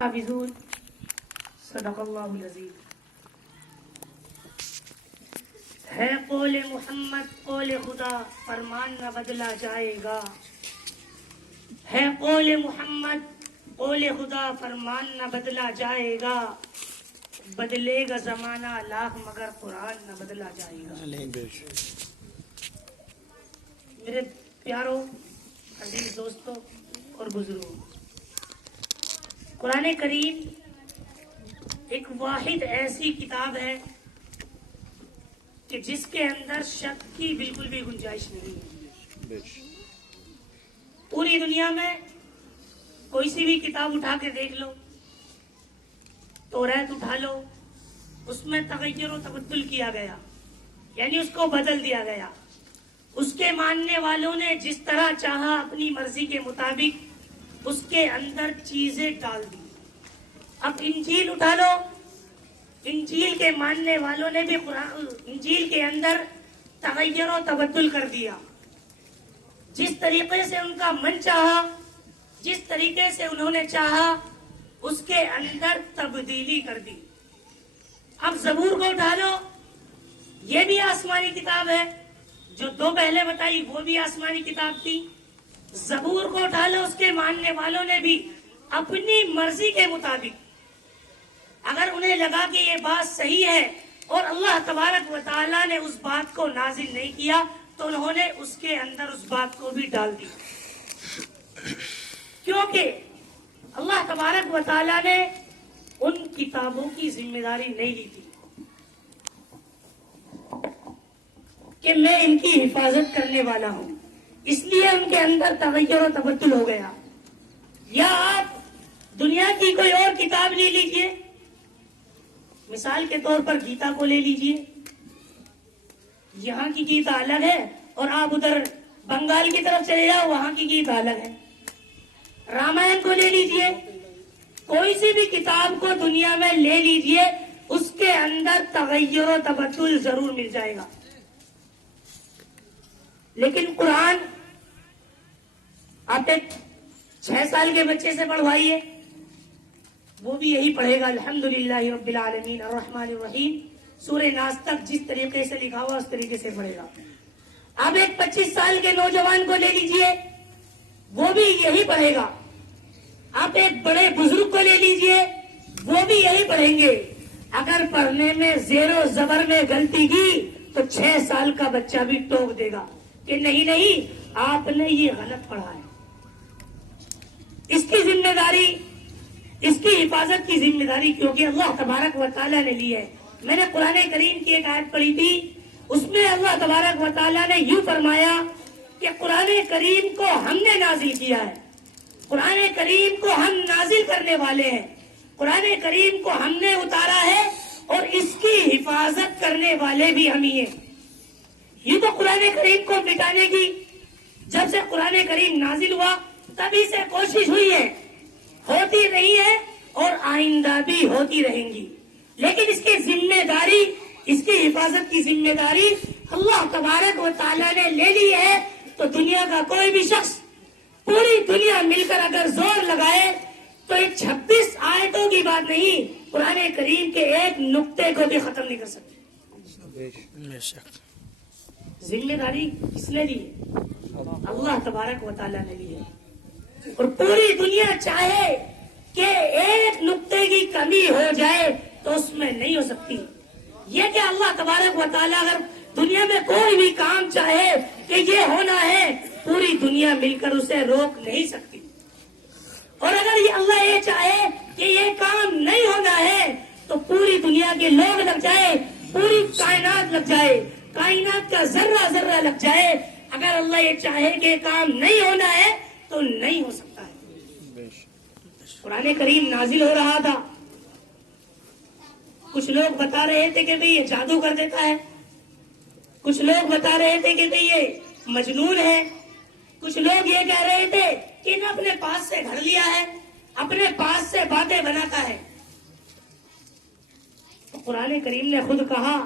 حافظون صدق اللہ العظیم۔ ہے قول محمد قول خدا، فرمان نہ بدلا جائے گا۔ ہے قول محمد قول خدا، فرمان نہ بدلا جائے گا۔ بدلے گا زمانہ لاکھ مگر قرآن نہ بدلا جائے گا۔ میرے پیاروں، عزیز دوستوں اور بزرگوں، قرآن کریم ایک واحد ایسی کتاب ہے کہ جس کے اندر شک کی بالکل بھی گنجائش نہیں ہے۔ پوری دنیا میں کوئی سی بھی کتاب اٹھا کے دیکھ لو، توریت اٹھا لو، اس میں تغیر و تبدل کیا گیا، یعنی اس کو بدل دیا گیا۔ اس کے ماننے والوں نے جس طرح چاہا اپنی مرضی کے مطابق اس کے اندر چیزیں ڈال دی۔ اب انجیل اٹھا لو، انجیل کے ماننے والوں نے بھی انجیل کے اندر تغیر و تبدل کر دیا۔ جس طریقے سے ان کا من چاہا، جس طریقے سے انہوں نے چاہا، اس کے اندر تبدیلی کر دی۔ اب زبور کو اٹھا لو، یہ بھی آسمانی کتاب ہے، جو دو پہلے بتائی وہ بھی آسمانی کتاب تھی۔ زبور کو اٹھا لو، اس کے ماننے والوں نے بھی اپنی مرضی کے مطابق، اگر انہیں لگا کہ یہ بات صحیح ہے اور اللہ تبارک و تعالیٰ نے اس بات کو نازل نہیں کیا، تو انہوں نے اس کے اندر اس بات کو بھی ڈال دی، کیونکہ اللہ تبارک و تعالیٰ نے ان کتابوں کی ذمہ داری نہیں لی تھی کہ میں ان کی حفاظت کرنے والا ہوں، اس لیے ان کے اندر تغیر و تبدل ہو گیا۔ یا آپ دنیا کی کوئی اور کتاب لے لیجئے، مثال کے طور پر گیتا کو لے لیجئے، یہاں کی گیتا الگ ہے، اور آپ ادھر بنگال کی طرف چلے جاؤ، وہاں کی گیتا الگ ہے۔ رامائن کو لے لیجئے، کوئی سی بھی کتاب کو دنیا میں لے لیجئے، اس کے اندر تغیر و تبدل ضرور مل جائے گا۔ لیکن قرآن آپ ایک 6 سال کے بچے سے پڑھوائیے، وہ بھی یہی پڑھے گا، الحمدللہ رب العالمین الرحمن الرحیم، سورہ ناس تک جس طریقے سے لکھا ہوا اس طریقے سے پڑھے گا۔ اب ایک 25 سال کے نوجوان کو لے لیجئے، وہ بھی یہی پڑھے گا۔ آپ ایک بڑے بزرگ کو لے لیجئے، وہ بھی یہی پڑھیں گے۔ اگر پڑھنے میں زیر و زبر میں غلطی کی تو 6 سال کا بچہ بھی ٹوک دے گا کہ نہیں آپ نے یہ غلط پڑھا ہے۔ اس کی ذمہ داری، اس کی حفاظت کی ذمہ داری کیونکہ اللہ تبارک و تعالیٰ نے لی ہے۔ میں نے قرآن کریم کی ایک آیت پڑھی تھی، اس میں اللہ تبارک و تعالیٰ نے یوں فرمایا کہ قرآن کریم کو ہم نے نازل کیا ہے، قرآن کریم کو ہم نازل کرنے والے ہیں، قرآن کریم کو ہم نے اتارا ہے اور اس کی حفاظت کرنے والے بھی ہم ہی ہیں۔ یہ تو قرآن کریم کو مٹانے کی جب سے قرآن کریم نازل ہوا تبھی سے کوشش ہوئی ہے، ہوتی رہی ہے اور آئندہ بھی ہوتی رہیں گی، لیکن اس کی ذمہ داری، اس کی حفاظت کی ذمہ داری اللہ تبارک و تعالیٰ نے لے لی ہے۔ تو دنیا کا کوئی بھی شخص، پوری دنیا مل کر اگر زور لگائے تو ایک 26 آیتوں کی بات نہیں، قرآن کریم کے ایک نقطے کو بھی ختم نہیں کر سکتے۔ ذمہ داری کس نے لی ہے؟ اللہ تبارک و تعالیٰ نے لی ہے، اور پوری دنیا چاہے کہ ایک نقطے کی کمی ہو جائے تو اس میں نہیں ہو سکتی۔ یہ کہ اللہ تبارک و تعالیٰ اگر دنیا میں کوئی بھی کام چاہے کہ یہ ہونا ہے، پوری دنیا مل کر اسے روک نہیں سکتی، اور اگر یہ اللہ یہ چاہے کہ یہ کام نہیں ہونا ہے تو پوری دنیا کے لوگ لگ جائے، پوری کائنات لگ جائے، کائنات کا ذرہ ذرہ لگ جائے، اگر اللہ یہ چاہے کہ کام نہیں ہونا ہے تو نہیں ہو سکتا ہے۔ قرآن کریم نازل ہو رہا تھا، کچھ لوگ بتا رہے تھے کہ بھئی یہ جادو کر دیتا ہے، کچھ لوگ بتا رہے تھے کہ بھئی یہ مجنون ہے، کچھ لوگ یہ کہہ رہے تھے کہ نے اپنے پاس سے گھڑ لیا ہے، اپنے پاس سے باتیں بناتا ہے۔ تو قرآن کریم نے خود کہا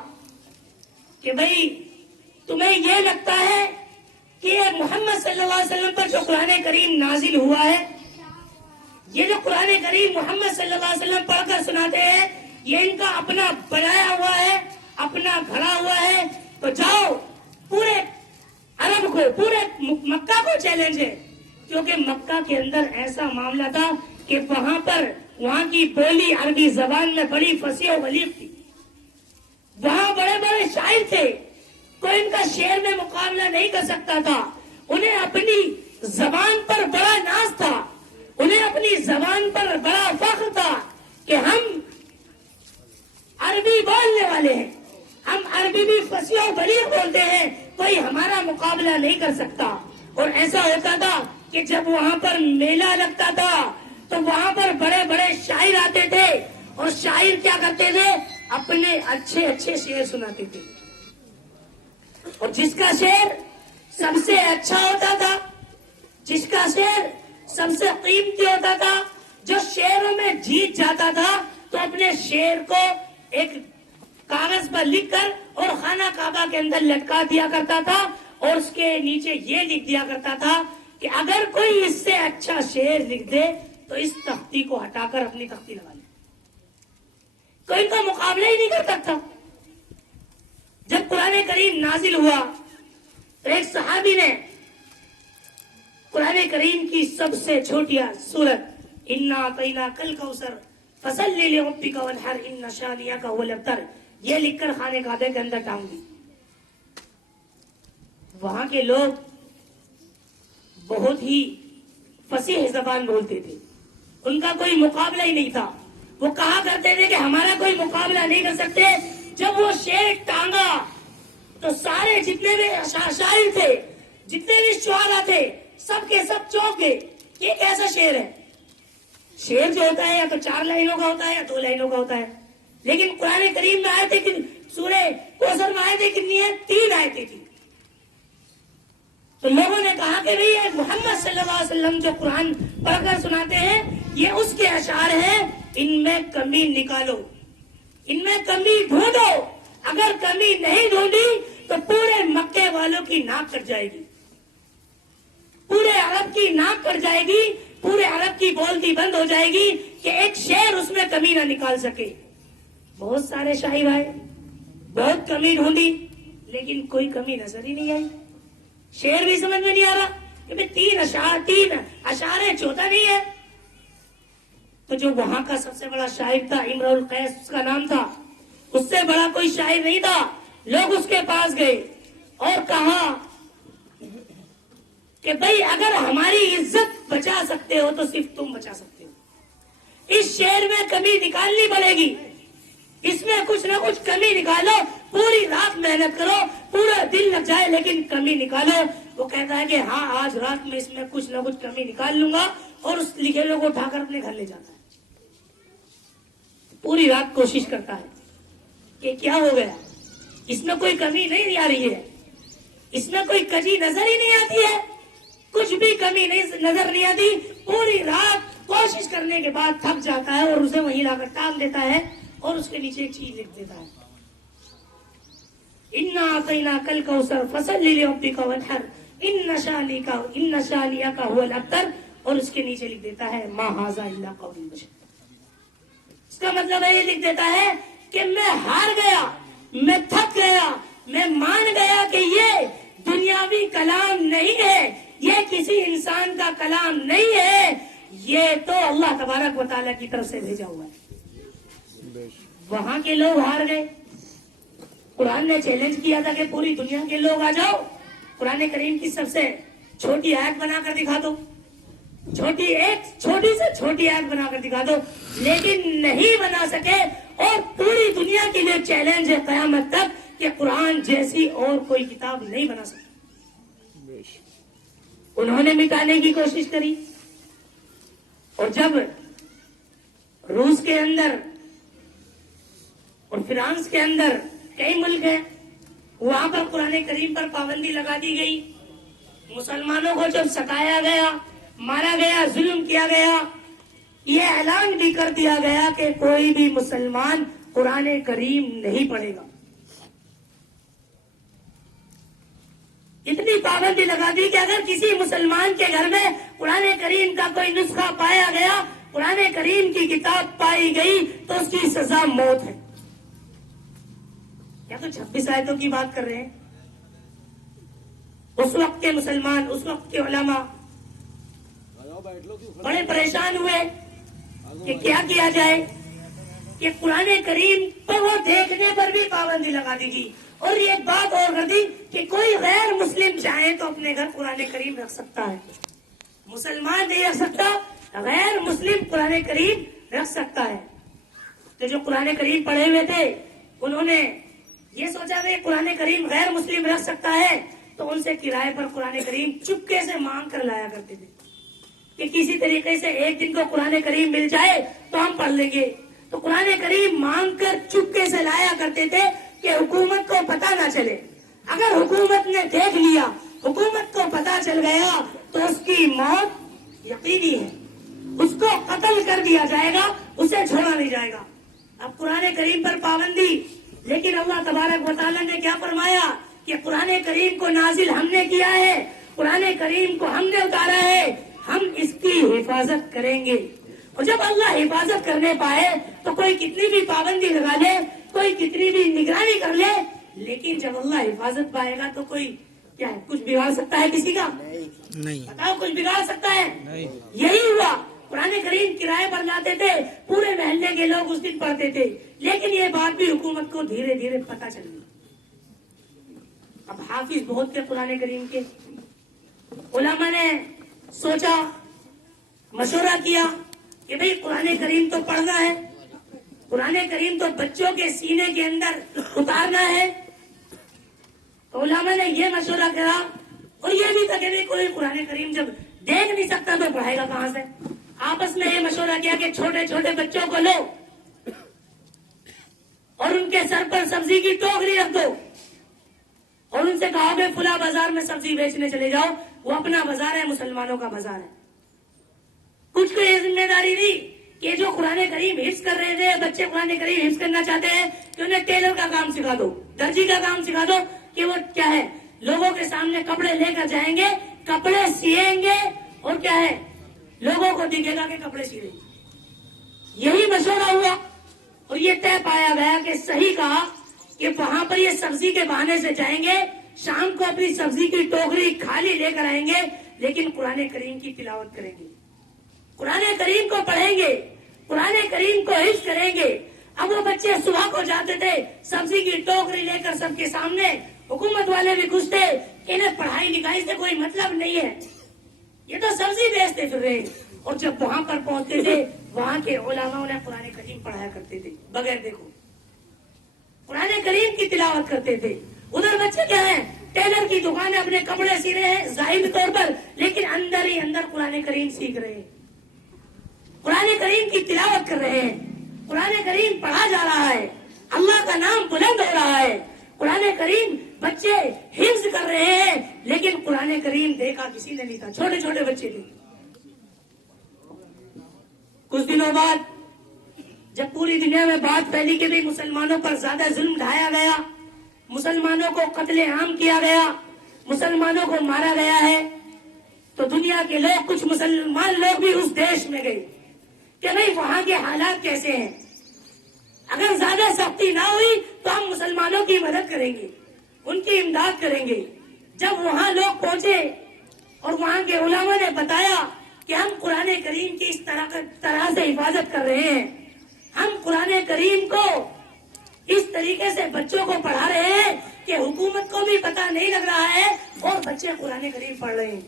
کہ بھئی تمہیں یہ لگتا ہے کہ محمد صلی اللہ علیہ وسلم پر جو قرآن کریم نازل ہوا ہے یہ جو قرآن کریم محمد صلی اللہ علیہ وسلم پڑھ کر سناتے ہیں یہ ان کا اپنا بنایا ہوا ہے, اپنا گھڑا ہوا ہے. تو جاؤ پورے عرب کو, پورے مکہ کو چیلنج ہے, کیونکہ مکہ کے اندر ایسا معاملہ تھا کہ وہاں کی بولی عربی زبان میں بڑی فصیح و بلیغ تھی. وہاں بڑے بڑے شاعر تھے, کوئی ان کا شعر میں مقابلہ نہیں کر سکتا تھا. انہیں اپنی زبان پر بڑا ناز تھا, انہیں اپنی زبان پر بڑا فخر تھا کہ ہم عربی بولنے والے ہیں, ہم عربی بھی فصیح و بلیغ بولتے ہیں, کوئی ہمارا مقابلہ نہیں کر سکتا. اور ایسا ہوتا تھا کہ جب وہاں پر میلہ لگتا تھا تو وہاں پر بڑے بڑے شاعر آتے تھے, اور شاعر کیا کرتے تھے, اپنے اچھے اچھے شعر سناتے تھے. اور جس کا شعر سب سے اچھا ہوتا تھا, جس کا شعر سب سے قیمتی ہوتا تھا, جو شعروں میں جیت جاتا تھا, تو اپنے شعر کو ایک کاغذ پر لکھ کر اور خانہ کعبہ کے اندر لٹکا دیا کرتا تھا, اور اس کے نیچے یہ لکھ دیا کرتا تھا کہ اگر کوئی اس سے اچھا شعر لکھ دے تو اس تختی کو ہٹا کر اپنی تختی لگا لے. کوئی ان کا مقابلہ ہی نہیں کر سکتا. جب قرآن کریم نازل ہوا تو ایک صحابی نے قرآن کریم کی سب سے چھوٹی سورت انا اعطیناک الکوثر فصلی لربک وانحر ان شانئک هو الابتر یہ لکھ کر خانے کعبے کے اندر ٹانگ دی. وہاں کے لوگ بہت ہی فصیح زبان بولتے تھے, ان کا کوئی مقابلہ ہی نہیں تھا. وہ کہا کرتے تھے کہ ہمارا کوئی مقابلہ نہیں کر سکتے. جب وہ شعر ٹانگا تو سارے جتنے بھی شاعر تھے, جتنے بھی شعراء تھے, سب کے سب چونک گئے. یہ کیسا شعر ہے؟ شعر جو ہوتا ہے یا تو 4 لائنوں کا ہوتا ہے یا 2 لائنوں کا ہوتا ہے, لیکن قرآن کریم میں آئے تھے, سورہ کوثر میں آئے تھے کتنی ہے, 3 آیتیں تھی. تو لوگوں نے کہا کہ بھئی یہ محمد صلی اللہ علیہ وسلم جو قرآن پڑھ کر سناتے ہیں یہ اس کے اشعار ہیں, ان میں کمی نکالو, ان میں کمی ڈھونڈو. اگر کمی نہیں ڈھونڈی تو پورے مکے والوں کی ناک کٹ جائے گی, پورے عرب کی ناک کٹ جائے گی, پورے عرب کی بولتی بند ہو جائے گی کہ ایک شعر اس میں کمی نہ نکال سکے. بہت سارے شاعر آئے, بہت کمی ڈھونڈی, لیکن کوئی کمی نظر ہی نہیں آئی. شعر بھی سمجھ میں نہیں آ رہا کہ 3 اشعار چوتھا نہیں ہے. تو جو وہاں کا سب سے بڑا شاعر تھا امرؤ القیس اس کا نام تھا, اس سے بڑا کوئی شاعر نہیں تھا. لوگ اس کے پاس گئے اور کہا کہ بھئی اگر ہماری عزت بچا سکتے ہو تو صرف تم بچا سکتے ہو. اس شعر میں کمی نکالنی پڑے گی, اس میں کچھ نہ کچھ کمی نکالو, پوری رات محنت کرو, پورا دن لگ جائے لیکن کمی نکالو. وہ کہتا ہے کہ ہاں آج رات میں اس میں کچھ نہ کچھ کمی نکال لوں گا, اور اس لکھے کو اٹھا کر اپنے گھر لے جاتا ہے. پوری رات کوشش کرتا ہے کہ کیا ہو گیا, اس میں کوئی کمی نہیں آ رہی ہے, اس میں کوئی کجی نظر ہی نہیں آتی ہے, کچھ بھی کمی نہیں نظر نہیں آتی. پوری رات کوشش کرنے کے بعد تھک جاتا ہے اور اسے وہیں لا کر ٹانگ دیتا ہے اور اس کے نیچے ایک چیز لکھ دیتا ہے, انا اعطیناک الکوثر فصلی لربک وانحر ان شانئک هو الابتر, اور اس کے نیچے لکھ دیتا ہے ما ھذا الا قول البشر. اس کا مطلب ہے یہ لکھ دیتا ہے کہ میں ہار گیا, میں تھک گیا, میں مان گیا کہ یہ دنیاوی کلام نہیں ہے, یہ کسی انسان کا کلام نہیں ہے, یہ تو اللہ تبارک و تعالیٰ کی طرف سے بھیجا ہوا ہے. وہاں کے لوگ ہار گئے. قرآن نے چیلنج کیا تھا کہ پوری دنیا کے لوگ آ جاؤ, قرآن کریم کی سب سے چھوٹی آیت بنا کر دکھا دو, چھوٹی سے چھوٹی آیت بنا کر دکھا دو, لیکن نہیں بنا سکے. اور پوری دنیا کے لیے چیلنج ہے قیامت تک کہ قرآن جیسی اور کوئی کتاب نہیں بنا سکتی. انہوں نے مٹانے کی کوشش کری, اور جب روس کے اندر اور فرانس کے اندر کئی ملک ہیں, وہاں پر قرآن کریم پر پابندی لگا دی گئی. مسلمانوں کو جب ستایا گیا, مارا گیا, ظلم کیا گیا, یہ اعلان بھی کر دیا گیا کہ کوئی بھی مسلمان قرآن کریم نہیں پڑھے گا. اتنی پابندی لگا دی کہ اگر کسی مسلمان کے گھر میں قرآن کریم کا کوئی نسخہ پایا گیا قرآن کریم کی کتاب پائی گئی تو اس کی سزا موت ہے. کیا تو 26 آیتوں کی بات کر رہے ہیں. اس وقت کے مسلمان، اس وقت کے علماء بڑے پریشان ہوئے کہ کیا کیا جائے کہ قرآن کریم پر وہ دیکھنے پر بھی پابندی لگا دی گئی. اور یہ ایک بات اور کر دی کہ کوئی غیر مسلم چاہے تو اپنے گھر قرآن کریم رکھ سکتا ہے. مسلمان نہیں رکھ سکتا، غیر مسلم قرآن کریم رکھ سکتا ہے. تو جو قرآن کریم پڑھے ہوئے تھے انہوں نے یہ سوچا کہ قرآن کریم غیر مسلم رکھ سکتا ہے، تو ان سے کرائے پر قرآن کریم چپکے سے مانگ کر لایا کرتے تھے کہ کسی طریقے سے ایک دن کو قرآن کریم مل جائے تو ہم پڑھ لیں گے. تو قرآن کریم مانگ کر چپکے سے لایا کرتے تھے کہ حکومت کو پتہ نہ چلے. اگر حکومت نے دیکھ لیا، حکومت کو پتہ چل گیا تو اس کی موت یقینی ہے، اس کو قتل کر دیا جائے گا، اسے چھوڑا نہیں جائے گا. اب قرآن کریم پر پابندی، لیکن اللہ تبارک و تعالیٰ نے کیا فرمایا کہ قرآن کریم کو نازل ہم نے کیا ہے، قرآن کریم کو ہم نے اتارا ہے، ہم اس کی حفاظت کریں گے. اور جب اللہ حفاظت کرنے پائے تو کوئی کتنی بھی پابندی لگا لے، کوئی کتنی بھی نگرانی کر لے، لیکن جب اللہ حفاظت پائے گا تو کوئی کیا ہے، کچھ بگاڑ سکتا ہے کسی کا؟ نہیں. بتاؤ کچھ بگاڑ سکتا ہے؟ نہیں. یہی ہوا. قرآن کریم کرائے پر لاتے تھے، پورے محلے کے لوگ اس دن پڑھتے تھے، لیکن یہ بات بھی حکومت کو دھیرے دھیرے پتہ چل گئی. اب حافظ بہت تھے قرآن کریم کے. علماء نے سوچا، مشورہ کیا کہ بھئی قرآن کریم تو پڑھنا ہے، قرآن کریم تو بچوں کے سینے کے اندر اتارنا ہے. تو علماء نے یہ مشورہ کرا، اور یہ بھی تھا کہ کوئی قرآن کریم جب دیکھ نہیں سکتا تو پڑھائے گا کہاں سے. آپس میں یہ مشورہ کیا کہ چھوٹے چھوٹے بچوں کو لو اور ان کے سر پر سبزی کی ٹوکری رکھ دو، اور ان سے کہو کہ فلاں بازار میں سبزی بیچنے چلے جاؤ، وہ اپنا بازار ہے، مسلمانوں کا بازار ہے. کچھ کو یہ ذمہ داری نہیں کہ جو قرآن کریم حفظ کر رہے تھے، بچے قرآن کریم حفظ کرنا چاہتے ہیں، کہ انہیں ٹیلر کا کام سکھا دو، درجی کا کام سکھا دو، کہ وہ کیا ہے لوگوں کے سامنے کپڑے لے کر جائیں گے، کپڑے سیئیں گے، اور کیا ہے لوگوں کو دکھے گا کہ کپڑے سی رہے. یہی مشورہ ہوا اور یہ طے پایا گیا کہ صحیح کہا کہ وہاں پر یہ سبزی کے بہانے سے جائیں گے، شام کو اپنی سبزی کی ٹوکری خالی لے کر آئیں گے، لیکن قرآن کریم کی تلاوت کریں گے، قرآن کریم کو پڑھیں گے، قرآن کریم کو حفظ کریں گے. اب وہ بچے صبح کو جاتے تھے سبزی کی ٹوکری لے کر سب کے سامنے، حکومت والے بھی خوش تھے کہ انہیں پڑھائی لکھائی سے کوئی مطلب نہیں ہے، یہ تو سبزی بیچتے پھر رہے. اور جب وہاں پر پہنچتے تھے وہاں کے علماء انہیں قرآن کریم پڑھایا کرتے تھے بغیر دیکھو، قرآن کریم کی تلاوت کرتے تھے. ادھر بچے کیا ہیں، ٹیلر کی دکان اپنے کپڑے سی رہے ہیں ظاہری طور پر، لیکن اندر ہی اندر قرآن کریم سیکھ رہے ہیں، قرآن کریم کی تلاوت کر رہے ہیں، قرآن کریم پڑھا جا رہا ہے، اللہ کا نام بلند ہو رہا ہے، قرآن کریم بچے حفظ کر رہے ہیں. لیکن قرآن کریم دیکھا کسی نے نہیں تھا، چھوٹے چھوٹے بچے تھے. کچھ دنوں بعد جب پوری دنیا میں بات پھیلی کہ بھی مسلمانوں پر زیادہ ظلم ڈھایا گیا، مسلمانوں کو قتل عام کیا گیا، مسلمانوں کو مارا گیا ہے، تو دنیا کے لوگ، کچھ مسلمان لوگ بھی اس دیش میں گئے کہ بھئی وہاں کے حالات کیسے ہیں، اگر زیادہ سختی نہ ہوئی تو ہم مسلمانوں کی مدد کریں گے، ان کی امداد کریں گے. جب وہاں لوگ پہنچے اور وہاں کے علماء نے بتایا کہ ہم قرآن کریم کی اس طرح سے حفاظت کر رہے ہیں، ہم قرآن کریم کو اس طریقے سے بچوں کو پڑھا رہے ہیں کہ حکومت کو بھی پتہ نہیں لگ رہا ہے اور بچے قرآن کریم پڑھ رہے ہیں.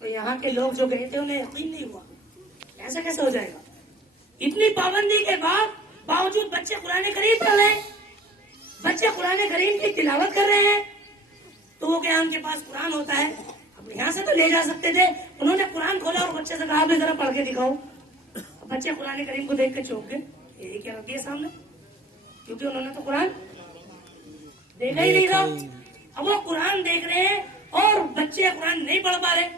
تو یہاں کے لوگ جو گئے تھے انہیں یقین نہیں ہوا، ایسا کیسے ہو جائے گا، اتنی پابندی کے باوجود بچے قرآن کریم پڑھ رہے ہیں، بچے قرآن کریم کی تلاوت کر رہے ہیں. تو وہ کیا ان کے پاس قرآن ہوتا ہے، اب یہاں سے تو لے جا سکتے تھے، انہوں نے قرآن کھولا اور بچے سے کہا بھی ذرا پڑھ کے دکھاؤ. بچے قرآن کریم کو دیکھ کے چونک گئے، یہ کیا رکھ دیا سامنے، کیونکہ انہوں نے تو قرآن دیکھا ہی نہیں تھا. اب وہ قرآن دیکھ رہے ہیں اور بچے قرآن نہیں پڑھ پا رہے.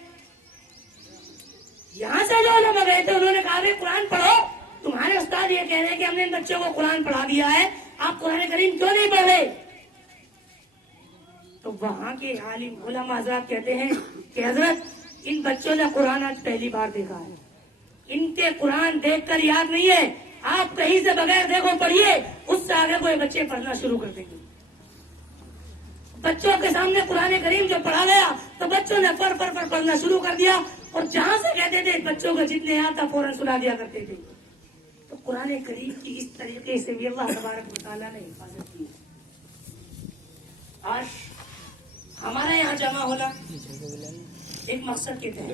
یہاں سے جو علماء گئے تھے انہوں نے کہا کہ قرآن پڑھو، تمہارے استاد یہ کہہ رہے ہیں کہ ہم نے ان بچوں کو قرآن پڑھا دیا ہے، آپ قرآن کریم کیوں نہیں پڑھ رہے؟ تو وہاں کے عالم علماء حضرات کہتے ہیں کہ حضرت ان بچوں نے قرآن آج پہلی بار دیکھا ہے، ان کے قرآن دیکھ کر یاد نہیں ہے، آپ کہیں سے بغیر دیکھو پڑھیے، اس سے آگے کوئی بچے پڑھنا شروع کر دیں گے. بچوں کے سامنے قرآن کریم جو پڑھا گیا تو بچوں نے پر پڑھنا شروع کر دیا، اور جہاں سے کہتے تھے بچوں کو جتنے آتا فوراً سنا دیا کرتے تھے. تو قرآن کریم کی اس طریقے سے بھی اللہ تبارک و تعالیٰ نے حفاظت کی. آج ہمارے یہاں جمع ہونا ایک مقصد کے تحت،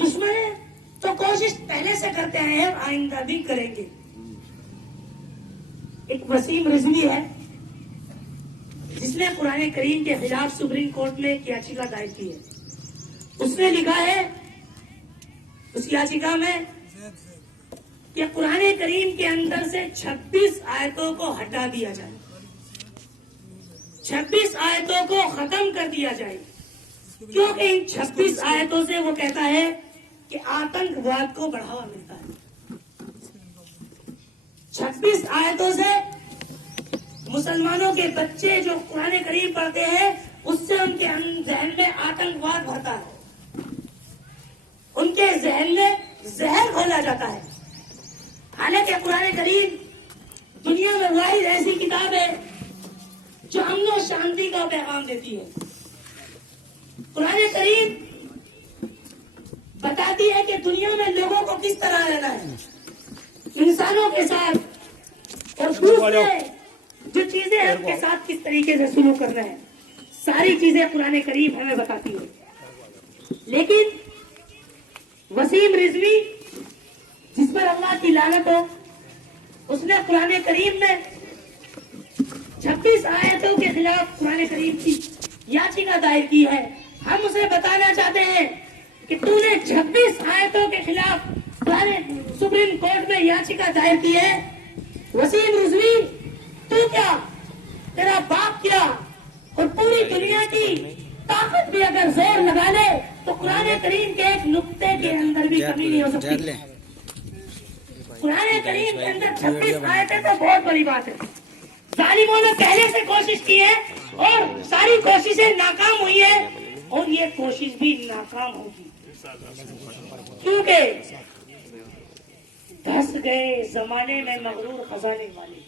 دشمن تو کوشش پہلے سے کرتے ہیں اور آئندہ بھی کریں گے. ایک وسیم رضوی ہے جس نے قرآن کریم کے خلاف سپریم کورٹ میں ایک یاچیکا دائر کی ہے. اس نے لکھا ہے اس یاچیکا میں کہ قرآن کریم کے اندر سے 26 آیتوں کو ہٹا دیا جائے، 26 آیتوں کو ختم کر دیا جائے، کیونکہ ان 26 آیتوں سے وہ کہتا ہے کہ آتنک واد کو بڑھاوا ملتا ہے. 26 آیتوں سے مسلمانوں کے بچے جو قرآن کریم پڑھتے ہیں اس سے ان کے ذہن میں آتنک واد بھرتا ہے، ان کے ذہن میں زہر گھولا جاتا ہے. حالانکہ قرآن کریم دنیا میں واحد ایسی کتاب ہے جو امن و شانتی کا پیغام دیتی ہے. قرآن کریم بتاتی ہے کہ دنیا میں لوگوں کو کس طرح رہنا ہے، انسانوں کے ساتھ، اور دوسرے جو چیزیں ہیں ان کے ساتھ کس طریقے سے سلوک کرنا ہے. ساری چیزیں قرآن کریم ہمیں بتاتی ہے. لیکن وسیم رضوی جس پر اللہ کی لعنت ہو، اس نے قرآن کریم میں 26 آیتوں کے خلاف قرآن کریم کی یاچیکا دائر کی ہے. ہم اسے بتانا چاہتے ہیں کہ تو نے 26 آیتوں کے خلاف سپریم کورٹ میں یاچیکا دائر کی ہے. وسیم رضوی تو کیا، تیرا باپ کیا، اور پوری دنیا کی طاقت بھی اگر زور لگا لے تو قرآن کریم کے ایک نقطے کے اندر بھی کمی نہیں ہو سکتی. قرآن کریم کے اندر 26 آیتیں تو بہت بڑی بات ہے. ظالموں نے پہلے سے کوشش کی ہے اور ساری کوششیں ناکام ہوئی ہیں، اور یہ کوشش بھی ناکام ہوگی، کیونکہ دھس گئے زمانے میں مغرور خزانے والے،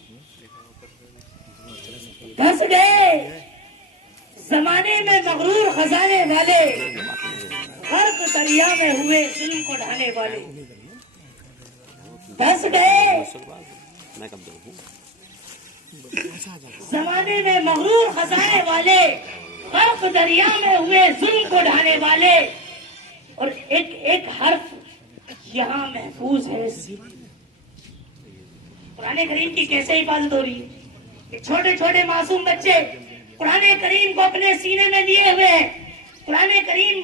دھس گئے زمانے میں مغرور خزانے والے، غرق دریا میں ہوئے ظلم کو ڈھانے والے. دھس گئے زمانے میں مغرور خزانے والے، غرق دریا میں ہوئے ظلم کو ڈھانے والے. اور ایک حرف یہاں محفوظ ہے. قرآن کریم کی کیسے حفاظت ہو رہی ہے؟ چھوٹے چھوٹے معصوم بچے قرآن کریم کو اپنے سینے میں لیے ہوئے ہیں، قرآن کریم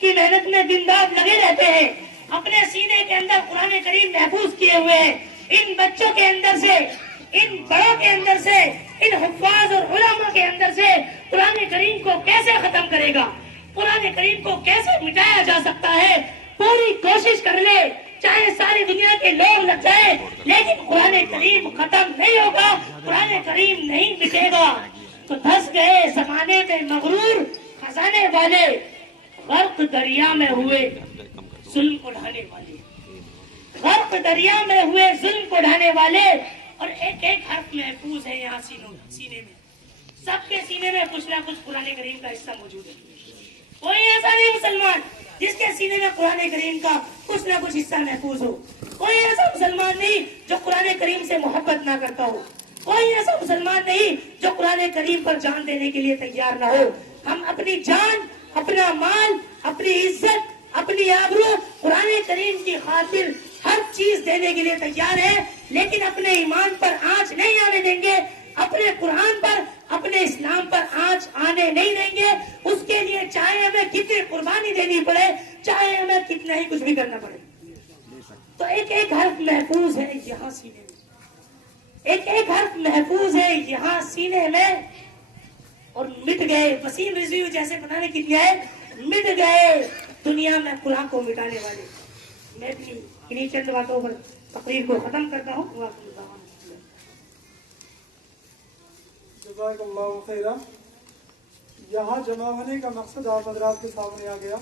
کی محنت میں دن رات لگے رہتے ہیں، اپنے سینے کے اندر قرآن کریم محفوظ کیے ہوئے ہیں. ان بچوں کے اندر سے، ان بڑوں کے اندر سے، ان حفاظ اور علماء کے اندر سے قرآن کریم کو کیسے ختم کرے گا، قرآن کریم کو کیسے مٹایا جا سکتا ہے؟ پوری کوشش کر لے، چاہے ساری دنیا کے لوگ لگ جائیں، لیکن قرآن کریم ختم نہیں ہوگا، قرآن کریم نہیں مٹے گا. تو دھس گئے زمانے میں مغرور خزانے والے، غرق دریا میں ہوئے ظلم کو ڈھانے والے، غرق دریا میں ہوئے ظلم کو ڈھانے والے. اور ایک ایک حرف محفوظ ہے یہاں سینے میں، سب کے سینے میں کچھ نہ کچھ قرآن کریم کا حصہ موجود ہے. کوئی ایسا نہیں مسلمان جس کے سینے میں قرآن کریم کا کچھ نہ کچھ حصہ محفوظ ہو. کوئی ایسا مسلمان نہیں جو قرآن کریم سے محبت نہ کرتا ہو. کوئی ایسا مسلمان نہیں جو قرآن کریم پر جان دینے کے لیے تیار نہ ہو. ہم اپنی جان، اپنا مال، اپنی عزت، اپنی آبرو قرآن کریم کی خاطر ہر چیز دینے کے لیے تیار ہے، لیکن اپنے ایمان پر آنچ نہیں آنے دیں گے، اپنے قرآن پر، اپنے اسلام پر آنچ آنے نہیں دیں گے. اس کے لیے چاہے ہمیں کتنی قربانی دینی پڑے، چاہے ہمیں کتنا ہی کچھ بھی کرنا پڑے. تو ایک ایک حرف محفوظ ہے یہاں سینے میں، ایک ایک حرف محفوظ ہے یہاں سینے میں. اور مٹ گئے وسیم رضوی جیسے بنانے کی دیا ہے، مٹ گئے دنیا میں قرآن کو مٹانے والے. میں بھی انہیں چند باتوں پر تقریر کو ختم کرتا ہوں. جزاک اللہ خیرہ. یہاں جمع ہونے کا مقصد آپ حضرات کے سامنے آ گیا.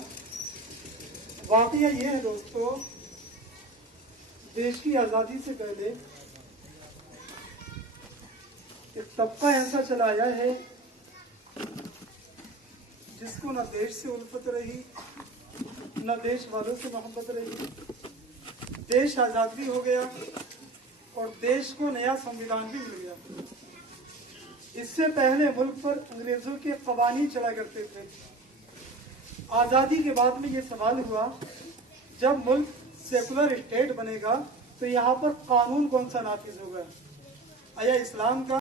واقعہ یہ ہے دوستو، دیش کی آزادی سے پہلے ایک طبقہ ایسا چلا آیا ہے جس کو نہ دیش سے الفت رہی، نہ دیش والوں سے محبت رہی۔ دیش آزاد بھی ہو گیا اور دیش کو نیا سنویدھان بھی مل گیا۔ اس سے پہلے ملک پر انگریزوں کے قوانین چلا کرتے تھے۔ آزادی کے بعد میں یہ سوال ہوا، جب ملک سیکولر اسٹیٹ بنے گا تو یہاں پر قانون کون سا نافذ ہوگا؟ آیا اسلام کا